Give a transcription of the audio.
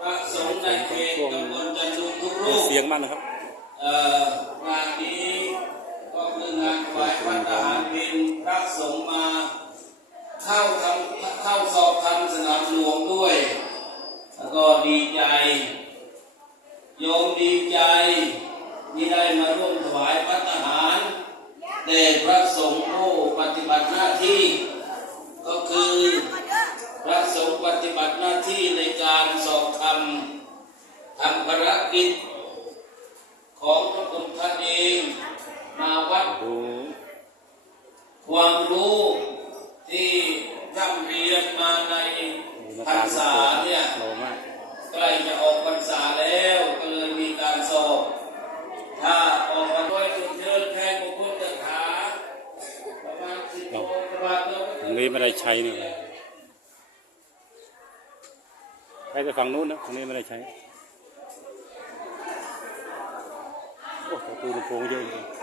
พระสงฆ์ในเขตตำบลจันทุทุกรูปเสียงมากนะครับเอ่องานนี้ก็คืองานถวายพระทหารเพลพระสงฆ์มาเข้าทำเข้าสอบทำสนามหลวงด้วย แล้วก็ดีใจ โยมดีใจที่ได้มาร่วมถวายพระทหารแด่พระสงฆ์ผู้ปฏิบัติหน้าที่ ก็คือพระสงฆ์ปฏิบัติหน้าที่ในการสอบทำทำ ภารกิจของพระองค์ท่านเองมาวัดความรู้ที่ร่ำเรียนมาในหน้าพรรษาเนี่ยใกล้จะออกพรรษาแล้วก็เลยมีการสอบถ้าออกมาด้วยสุดเชิญแค่บุคคลจะขาประมาณสิบโมงประมาณนั้นตรงนี้ไม่ได้ใช้นี่ใช้แต่ฝั่งนู้นนะตรงนี้ไม่ได้ใช้ โอ้ประตูลำโพงเยอะจริง